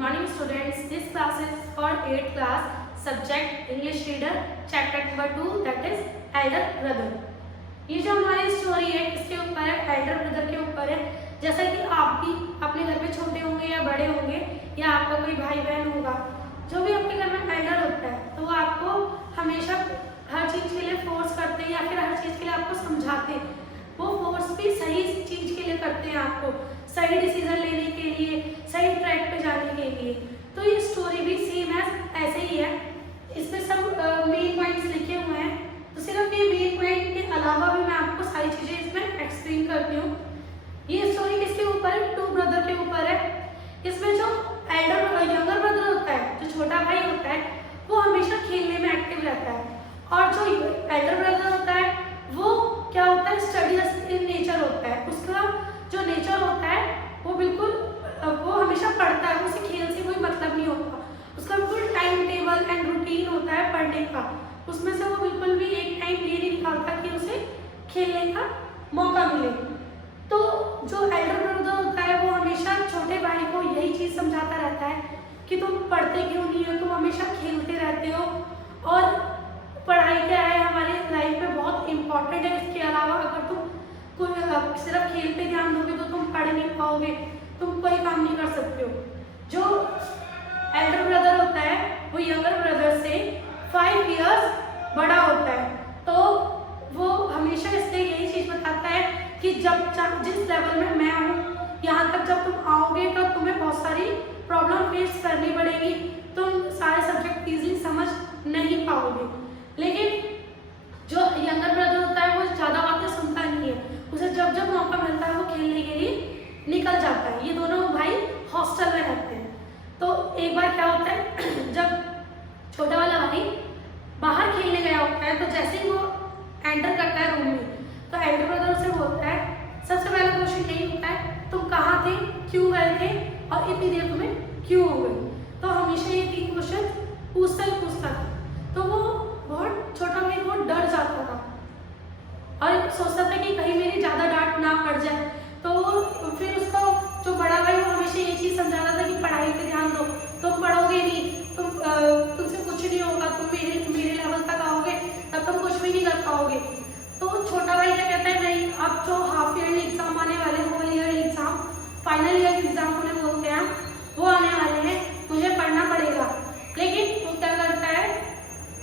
morning students. This class is for 8th class, subject English reader, chapter number 2, that is elder brother. ये जो हमारी story है इसके ऊपर है, एल्डर ब्रदर के ऊपर है। जैसा कि आप भी अपने घर में छोटे होंगे या बड़े होंगे या आपका कोई भाई बहन होगा, जो भी आपके घर में एल्डर होता है तो वो आपको हमेशा हर चीज़ के लिए फोर्स करते हैं या फिर हर चीज़ के लिए आपको समझाते हैं। वो फोर्स भी सही चीज़ के लिए करते हैं, आपको सही डिसीजन लेने के लिए, सही ट्रैक पे जाने के लिए। तो ये स्टोरी भी सेम ऐसे ही है। इसमें सब मेन पॉइंट्स लिखे हुए हैं, तो सिर्फ ये मेन पॉइंट के अलावा भी मैं आपको सारी चीज़ें इसमें एक्सप्लेन करती हूँ। ये स्टोरी किसके ऊपर है? टू ब्रदर के ऊपर है। इसमें जो यंगर ब्रदर होता है, जो छोटा भाई होता है, वो हमेशा खेलने में एक्टिव रहता है, और जो एल्डर ब्रदर होता है वो क्या होता है, स्टडीज इन नेचर होता है। उसका जो नेचर होता है वो बिल्कुल वो हमेशा पढ़ता है, उसे खेल से कोई मतलब नहीं होता। उसका बिल्कुल टाइम टेबल एंड रूटीन होता है पढ़ने का, उसमें से वो बिल्कुल भी एक टाइम ये नहीं निकालता कि उसे खेलने का मौका मिले। तो जो एल्डर ब्रदर होता है वो हमेशा छोटे भाई को यही चीज़ समझाता रहता है कि तुम पढ़ते क्यों नहीं हो, तुम हमेशा खेलते रहते हो, और पढ़ाई क्या है हमारी लाइफ में बहुत इम्पॉर्टेंट है। इसके अलावा अगर तुम कोई सिर्फ खेल पे ध्यान दोगे तो तुम पढ़ नहीं पाओगे, तुम कोई काम नहीं कर सकते हो। जो एल्डर ब्रदर होता है वो यंगर ब्रदर से 5 इयर्स बड़ा होता है, तो वो हमेशा इसलिए यही चीज़ बताता है कि जिस लेवल में मैं हूँ यहाँ तक जब तुम आओगे तो तुम्हें बहुत सारी प्रॉब्लम फेस करनी पड़ेगी, तुम सारे सब्जेक्ट ईजिली समझ नहीं पाओगे। लेकिन जो यंगर ब्रदर होता है वो ज़्यादा बातें सुनता नहीं है, उसे जब जब मौका मिलता है वो खेलने के लिए निकल जाता है। ये दोनों भाई हॉस्टल में रहते हैं। तो एक बार क्या होता है, जब छोटा वाला भाई बाहर खेलने गया होता है, तो जैसे ही वो एंटर करता है रूम में, तो एल्डर ब्रदर उसे बोलता है, सबसे पहला क्वेश्चन यही होता है, तुम कहाँ थे, क्यों गए थे, और इतनी देर तुम्हें क्यों हो गई। तो हमेशा ये 3 क्वेश्चन पूछता ही पूछता था। तो वो बहुत छोटा भाई बहुत डर जाता था और सोचता था कि कहीं मेरी ज़्यादा डांट ना पड़ जाए। तो फिर उसका जो बड़ा भाई वो हमेशा ये चीज़ समझाता था कि पढ़ाई पे ध्यान दो, तुम पढ़ोगे नहीं, तुमसे कुछ नहीं होगा, तुम मेरे लेवल तक आओगे तब तुम कुछ भी नहीं कर पाओगे। तो छोटा भाई क्या कहता है, नहीं, अब जो हाफ ईयरली एग्जाम आने वाले, whole yearly exam, final year exam उन्हें बोलते हैं, वो आने वाले हैं, मुझे पढ़ना पड़ेगा। लेकिन वो क्या करता है,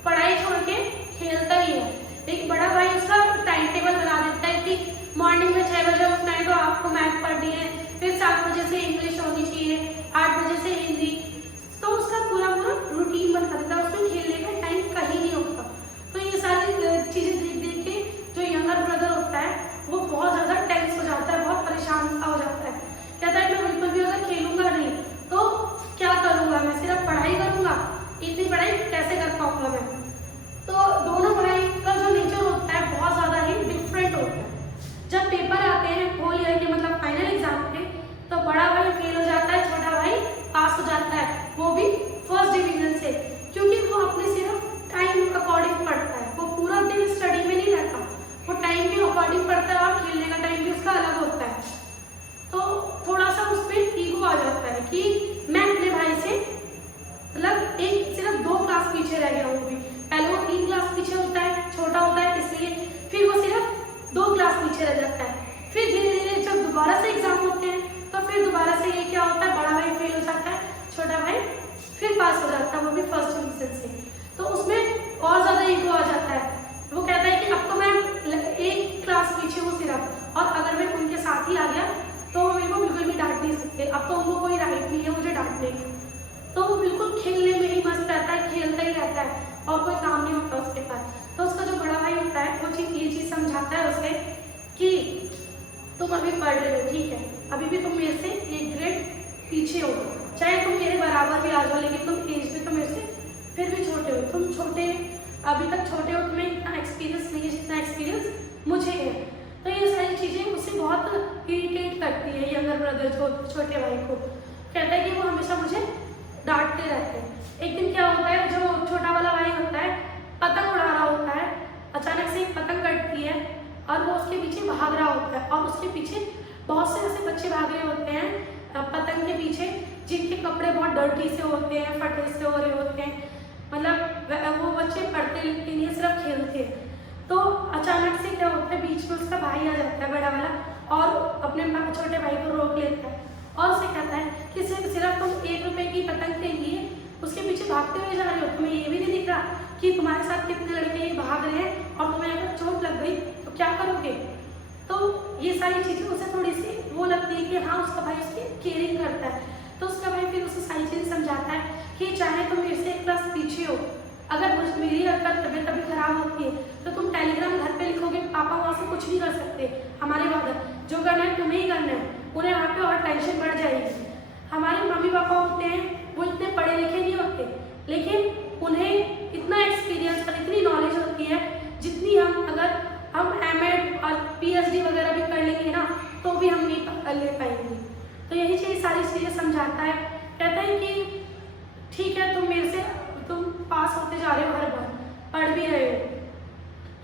पढ़ाई छोड़ के खेलता ही है। एक बड़ा भाई उसका टाइम टेबल बना देता है कि मॉर्निंग में 6 बजे उठना है तो आपको मैथ पढ़नी है, फिर 7 बजे से इंग्लिश होनी चाहिए, 8 बजे से हिंदी। तो उसका पूरा रूटीन बना देता है, उसमें खेलने का टाइम कहीं नहीं होता। तो ये सारी चीज़ें देख देख के जो यंगर ब्रदर होता है वो बहुत ज़्यादा टेंस हो जाता है, बहुत परेशान सा हो जाता है। कहता है मैं बिल्कुल भी अगर खेलूंगा नहीं तो क्या करूँगा, मैं सिर्फ पढ़ाई करूँगा, इतनी पढ़ाई कैसे कर पाऊँगा मैं। तो दोनों भाई का जो नेचर होता है बहुत ज़्यादा ही डिफरेंट होता है। जब पेपर आते हैं होल ईयर के, मतलब फाइनल एग्जाम के, तो बड़ा भाई फेल हो जाता है, छोटा भाई पास हो जाता है, वो भी फर्स्ट डिवीजन से, क्योंकि वो अपने सिर्फ टाइम अकॉर्डिंग पढ़ता है। वो पूरा दिन स्टडी में नहीं रहता, वो टाइम के अकॉर्डिंग पढ़ता है और खेलने का टाइम भी उसका अलग होता है। तो थोड़ा सा उसमें ईगो आ जाता है कि मैं अपने भाई से मतलब सिर्फ 2 क्लास पीछे रह गया हूँ। पहले वो 3 क्लास पीछे होता है, छोटा होता है इसलिए, फिर वो सिर्फ 2 क्लास पीछे रह जाता है। फिर धीरे धीरे जब दोबारा से एग्जाम होते हैं तो फिर दोबारा से ये क्या होता है, बड़ा भाई फेल हो जाता है, छोटा भाई फिर पास हो जाता है, वो भी फर्स्ट डिवीजन से। तो उसमें और ज़्यादा ईगो आ जाता है। वो कहता है कि अब तो मैं 1 क्लास पीछे हूँ सिर्फ, और अगर मैं उनके साथ ही आ गया तो वो मेरे को बिल्कुल भी डांट नहीं सकते, अब तो उनको कोई राइट नहीं है मुझे डांटने का। तो वो बिल्कुल खेलने में ही मस्त रहता है, खेलता ही रहता है और कोई काम नहीं होता उसके पास। तो उसका जो बड़ा भाई होता है वो ये चीज़ समझाता है उसे कि तुम अभी पढ़ रहे हो, ठीक है, अभी भी तुम मेरे से 1 ग्रेड पीछे हो, चाहे तुम मेरे बराबर भी आ जाओ, लेकिन तुम एज में तो मेरे से फिर भी छोटे हो, तुम छोटे अभी तक छोटे हो, तुम्हें इतना एक्सपीरियंस नहीं है जितना एक्सपीरियंस मुझे है। तो ये सारी चीज़ें उसे बहुत इरिटेट करती है यंगर ब्रदर को, छोटे भाई को। कहता है कि वो हमेशा मुझे डांटते रहते हैं। एक दिन क्या होता है, जो छोटा वाला भाई होता है पतंग उड़ा रहा होता है, अचानक से एक पतंग कटती है और वो उसके पीछे भाग रहा होता है, और उसके पीछे बहुत से ऐसे बच्चे भाग रहे होते हैं पतंग के पीछे। जिनके कपड़े बहुत डर्टी से होते हैं, फटे से हो रहे होते हैं, मतलब वो बच्चे पढ़ते लिखते नहीं, सिर्फ खेलते हैं। तो अचानक से क्या होता है, बीच में उसका भाई आ जाता है बड़ा वाला, और अपने छोटे भाई को रोक लेता है और उसे कहता है कि सिर्फ तुम 1 रुपए की पतंग के लिए उसके पीछे भागते हुए जा रहे हो, तुम्हें ये भी नहीं दिख रहा कि तुम्हारे साथ कितने लड़के भाग रहे हैं और तुम्हें अगर चोट लग गई तो क्या करोगे। तो ये सारी चीज़ें उसे थोड़ी सी वो लगती है कि हाँ उसका भाई उसकी केयरिंग करता है। तो उसका भाई फिर उसे सारी चीज़ें समझाता है कि चाहे तुम मेरे से 1 क्लास पीछे हो, अगर मेरी अगर तबीयत कभी खराब होती है तो तुम टेलीग्राम घर पे लिखोगे, पापा वहाँ से कुछ नहीं कर सकते, हमारे वादा जो करना है तुम्हें ही करना है। उन्हें वहाँ पे और टेंशन बढ़ जाएगी। हमारे मम्मी पापा होते हैं वो इतने पढ़े लिखे नहीं होते, लेकिन उन्हें इतना एक्सपीरियंस और इतनी नॉलेज होती है जितनी अगर हम एमएड और पीएचडी वगैरह भी कर लेंगे ना तो भी हम नहीं ले पाएंगे। तो यही चीज़ सारी चीज़ें समझाता है। कहता है कि ठीक है तुम पास होते जा रहे हो, हर बार पढ़ भी रहे हो,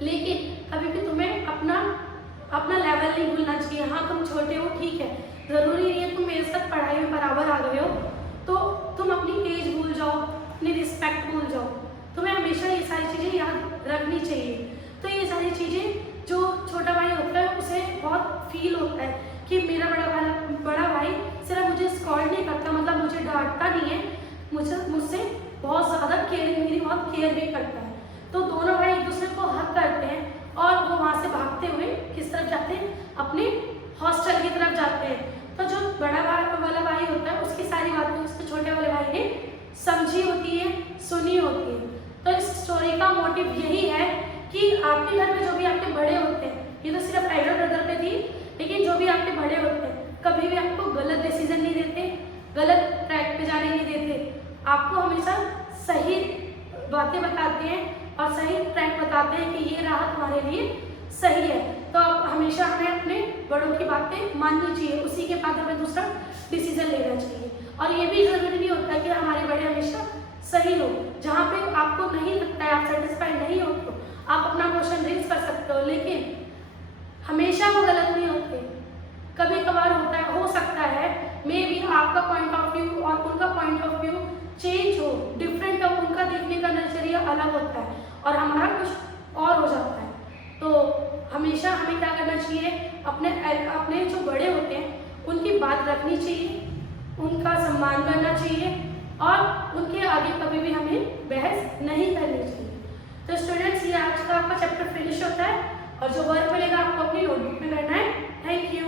लेकिन कभी भी तुम्हें अपना लेवल नहीं भूलना चाहिए। हाँ तुम छोटे हो ठीक है, ज़रूरी नहीं है तुम मेरे साथ पढ़ाई में बराबर आ गए हो तो तुम अपनी एज भूल जाओ, अपनी रिस्पेक्ट भूल जाओ। तुम्हें हमेशा ये सारी चीज़ें याद रखनी चाहिए। तो ये सारी चीज़ें जो छोटा भाई होता है उसे बहुत फील होता है कि मेरा बड़ा भाई सिर्फ मुझे स्कॉल्ड नहीं करता, मतलब मुझे डांटता नहीं है, मुझसे बहुत ज़्यादा मेरी बहुत केयर भी करता है। तो दोनों भाई एक दूसरे को हक करते हैं और वो वहाँ से भागते हुए किस तरफ जाते हैं, अपने हॉस्टल की तरफ जाते हैं। तो जो बड़ा वाला भाई होता है उसकी सारी बातें उसके छोटे वाले भाई ने समझी होती है, सुनी होती है। तो इस स्टोरी का मोटिव यही है कि आपके घर में जो भी आपके बड़े होते हैं, ये तो सिर्फ एल्डर ब्रदर पे थी, लेकिन जो भी आपके बड़े होते हैं कभी भी आपको गलत डिसीजन नहीं देते, गलत ट्रैक पे जाने नहीं देते, आपको हमेशा सही बातें बताते हैं और सही ट्रैक बताते हैं कि ये राह तुम्हारे लिए सही है। तो आप हमेशा हमें अपने बड़ों की बातें माननी चाहिए, उसी के बाद हमें दूसरा डिसीजन लेना चाहिए। और ये भी ज़रूरी नहीं होता कि हमारे बड़े हमेशा सही हो। जहाँ पे आपको नहीं लगता है, आप सेटिस्फाइड नहीं हो, तो आप अपना क्वेश्चन रेज कर सकते हो, लेकिन हमेशा वो गलत नहीं होते। कभी कभार होता है, हो सकता है मे बी आपका पॉइंट ऑफ व्यू और उनका पॉइंट ऑफ व्यू चेंज हो, डिफरेंट हो, उनका देखने का नजरिया अलग होता है और हमारा कुछ और हो जाता है। तो हमेशा हमें क्या करना चाहिए, अपने जो बड़े होते हैं उनकी बात रखनी चाहिए, उनका सम्मान करना चाहिए और उनके आगे कभी भी हमें बहस नहीं करनी चाहिए। तो स्टूडेंट्स ये आज का आपका चैप्टर फिनिश होता है और जो वर्क मिलेगा आपको अपनी नोटबुक में करना है। Thank you.